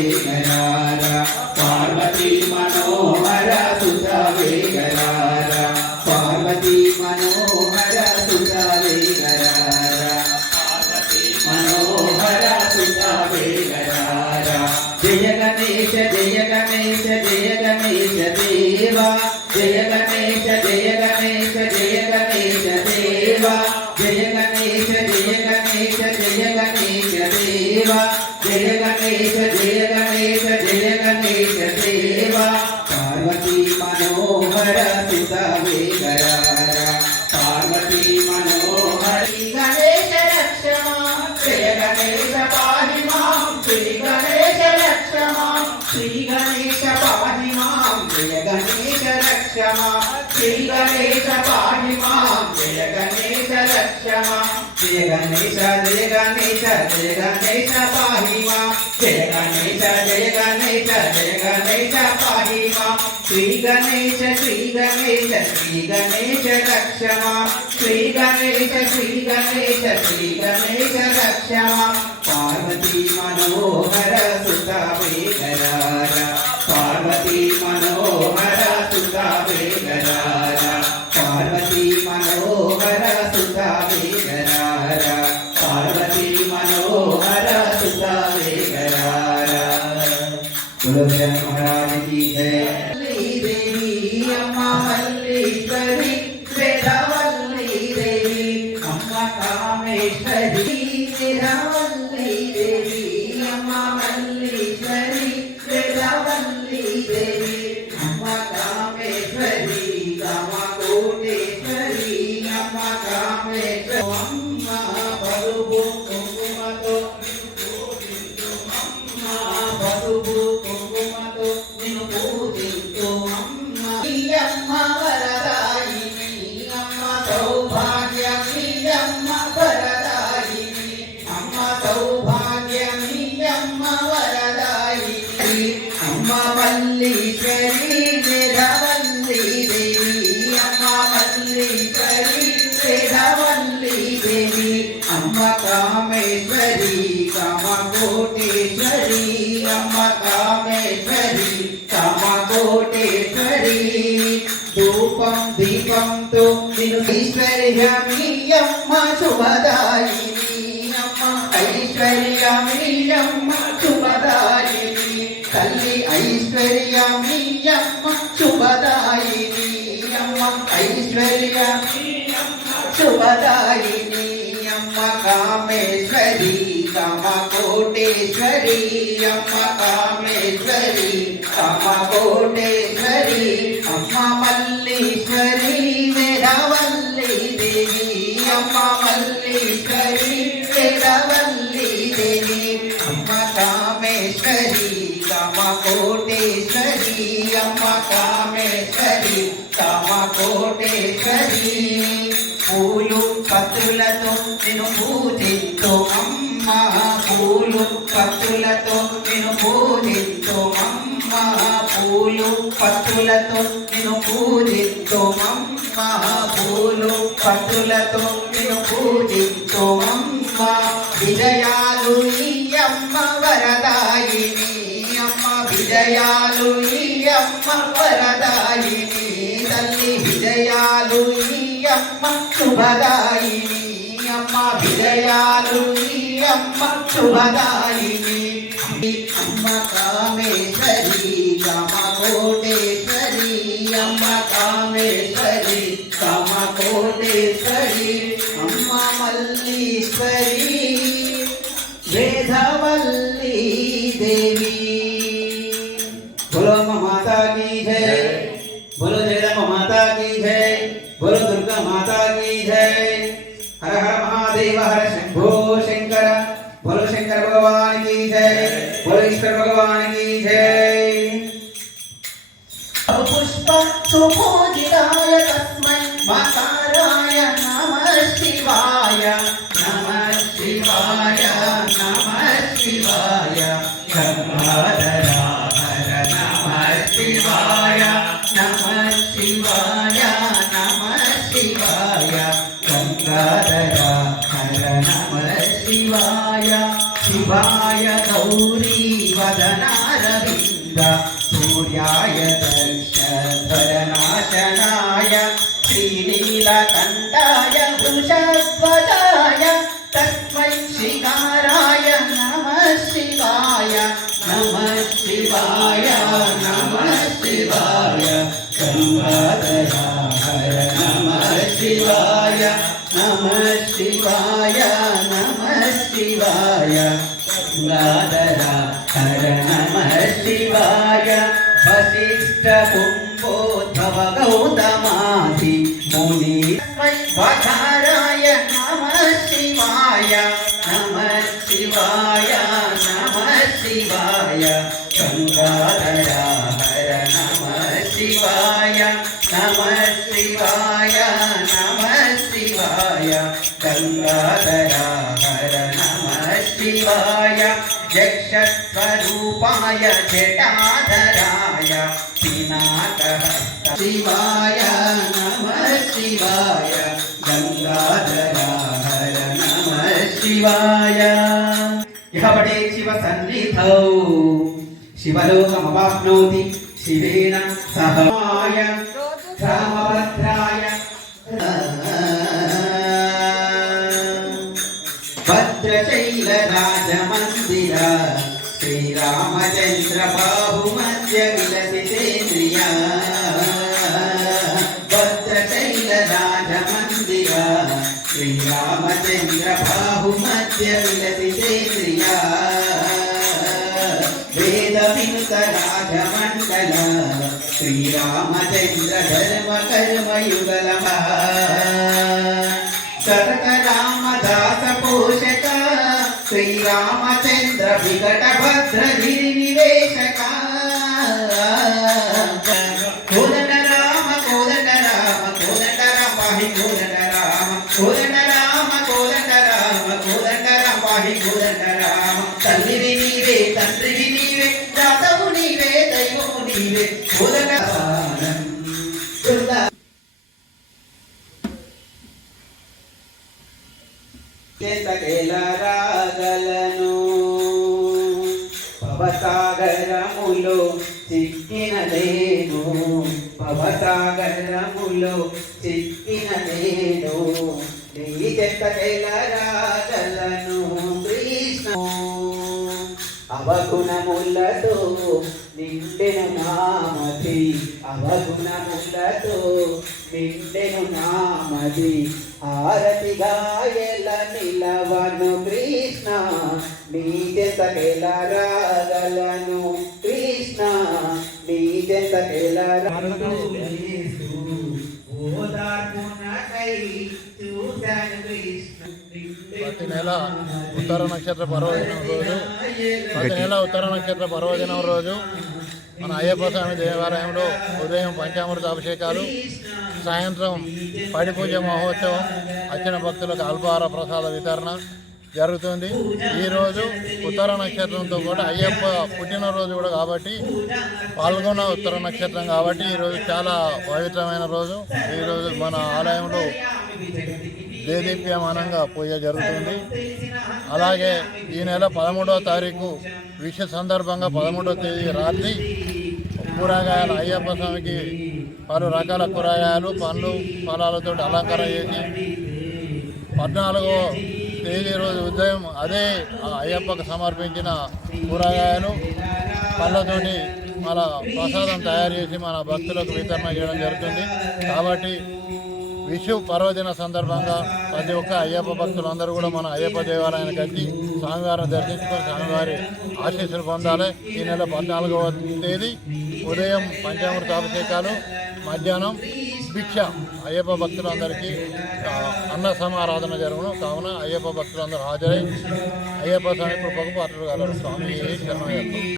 వేగరార పార్వతీ మనోహర సుత వేగరార పార్వతీ మనోహర సుత వేగరార మనోహర సుత వేగరార జయ గణేశ జయ గణేశ జయ గణేశ దేవా జయ గణేశ జయ గణేశ మనోహర సుత వేగరార పార్వతీ మనోహర గణేశ రక్షమా జయ గణేశ పాహి మాం శ్రీ గణేశ రక్షమా శ్రీ గణేశ పాహి మాం జయ గణేశ రక్షమా శ్రీ గణేశ పాహి మాం జయ గణేశ రక్షమా జయ గణేశ జయ గణేశ జయ గణేశ పాహి మాం జయ గణేశ జయ గణేశ జయ గణేశ పాహి శ్రీ గణేశ శ్రీ గణేశ శ్రీ గణేశ రక్షమా శ్రీ గణేశ శ్రీ గణేశ శ్రీ గణేశ రక్షమా పార్వతీ మనోహర సుత వేగరార పార్వతీ మనోహర సుత వేగరార పార్వతీ మనోహర సుత వేగరార పార్వతీ మనోహర సుత వేగరార बोलो जय महाराज की जय Yeah. మల్లీశ్వరి దేవి అమ్మ కామేశ్వరి కామకోటేశ్వరి అమ్మ కామేశ్వరి కామకోటేశ్వరి ధూపం దీపంతో నిన్ను ఐశ్వర్యమీ అమ్మ శుభదాయిని అమ్మ ఐశ్వర్యమీ అమ్మ శుభదాయిని తల్లి ఐశ్వర్యమీ అమ్మ శుభదాయిని ఐశ్వర్యమీ శుభదాయిని అమ్మ కామేశ్వరి కామకోటేశ్వరి అమ్మ కామేశ్వరి కామకోటేశ్వరి అమ్మ మల్లీశ్వరి వేదవల్లి దేవి అమ్మ మల్లీశ్వరి వేదవల్లి దేవి అమ్మ కామేశ్వరి కామకోటేశ్వరి అమ్మ కామే కామకోటేశ్వరి పూలు పత్రులతో నేను పూజితో అమ్మ. పూలు పత్రులతో నేను పూజితో అమ్మ. పూలు పత్రులతో నేను పూజితో అమ్మ. పూలు పత్రులతో నేను పూజితో అమ్మ. విజయాలు ఈ అమ్మ వరదాయిని. అమ్మ విజయాలు ఈ అమ్మ వరదాయిని. విజయాలు ఈ అమ్మ శుభదాయిని అమ్మ విజయాలు ఈ అమ్మ శుభదాయిని అమ్మ కామేశ్వరి बोलो ईश्वर भगवान की जय। पुष्प सुपूजिताय तस्मै मकाराय नमः शिवाय। नमः शिवाय नमः शिवाय सूर्याय दर्शधरनाशनाय श्रीनीलकण्ठाय वृषध्वजाय तस्मै शिकाराय नमः शिवाय नमः शिवाय नमः शिवाय गङ्गाधरा हर नमः शिवाय नमः शिवाय नमः शिवाय गङ्गाधरा हर नमः शिवाय वसिष्ठ कुम्भोद्भव गौतमादि मुनि वधाराय नमः शिवाय नमः शिवाय नमः शिवाय गङ्गाधरा हर नमः शिवाय नमः शिवाय नमः शिवाय गङ्गाधरा हर नमः शिवाय यक्षस्वरूपाय जटाधराय पिनाकः शिवाय नमः शिवाय गङ्गाधरा हर नमः शिवाय यः पठे शिवसन्निधौ शिवलोकमवाप्नोति शिवेन सह माय చంద్రబాబు మధ్య విలసితేంద్రియా భద్రశైల రాజమందిరా శ్రీరామచంద్ర బాహు మధ్య విలసితేంద్రియా వేద వినుత రాజమండల శ్రీరామచంద్ర ధర్మ కర్మయుగల సతక రామదాస పోషక శ్రీరామచంద్ర వికట భద్రధి తల్లివి నీవే తండ్రివి నీవే దాతవు నీవే దైవము నీవే రాగలను భవసాగరములో చిక్కిన లేను భవసాగరములో చిక్కిన లేను నీ చెత్తల రాజలను కృష్ణ అవగుణములతో నిండెను నామది అవగుణములతో నిండెను నామది హారతిగా ఎల నిలవను కృష్ణ నీ రాగలను కృష్ణ నీ ప్రతి నెల ఉత్తర నక్షత్ర పర్వదినం రోజు ప్రతి నెల ఉత్తర నక్షత్ర పర్వదినం రోజు మన అయ్యప్ప స్వామి దేవాలయంలో ఉదయం పంచామృత అభిషేకాలు సాయంత్రం పడిపూజ మహోత్సవం వచ్చిన భక్తులకు అల్పాహార ప్రసాద వితరణ జరుగుతుంది. ఈరోజు ఉత్తర నక్షత్రంతో కూడా అయ్యప్ప పుట్టినరోజు కూడా కాబట్టి పాల్గొన్న ఉత్తర నక్షత్రం కాబట్టి ఈరోజు చాలా పవిత్రమైన రోజు. ఈరోజు మన ఆలయంలో దేదీప్యమానంగా పూజ జరుగుతుంది. అలాగే ఈ నెల పదమూడవ తారీఖు విష సందర్భంగా పదమూడవ తేదీ రాత్రి కూరగాయలు అయ్యప్ప స్వామికి పలు రకాల కూరగాయలు పండ్లు ఫలాలతో అలంకరణ చేసి పద్నాలుగో తేదీ రోజు ఉదయం అదే ఆ అయ్యప్పకు సమర్పించిన కూరగాయలు పళ్ళతోటి మన ప్రసాదం తయారు చేసి మన భక్తులకు వితరణ చేయడం జరుగుతుంది. కాబట్టి విషు పర్వదిన సందర్భంగా ప్రతి ఒక్క అయ్యప్ప భక్తులందరూ కూడా మన అయ్యప్ప దేవాలయానికి వచ్చి స్వామివారిని దర్శించుకొని స్వామివారి ఆశీస్సులు పొందాలి. ఈ నెల పద్నాలుగవ తేదీ ఉదయం పంచామృత అభిషేకాలు మధ్యాహ్నం భిక్ష అయ్యప్ప భక్తులందరికీ అన్న సమారాధన జరుగును. కావున అయ్యప్ప భక్తులందరూ హాజరై అయ్యప్ప స్వామి కృపకు పాత్రలు కలరు స్వామి శరణం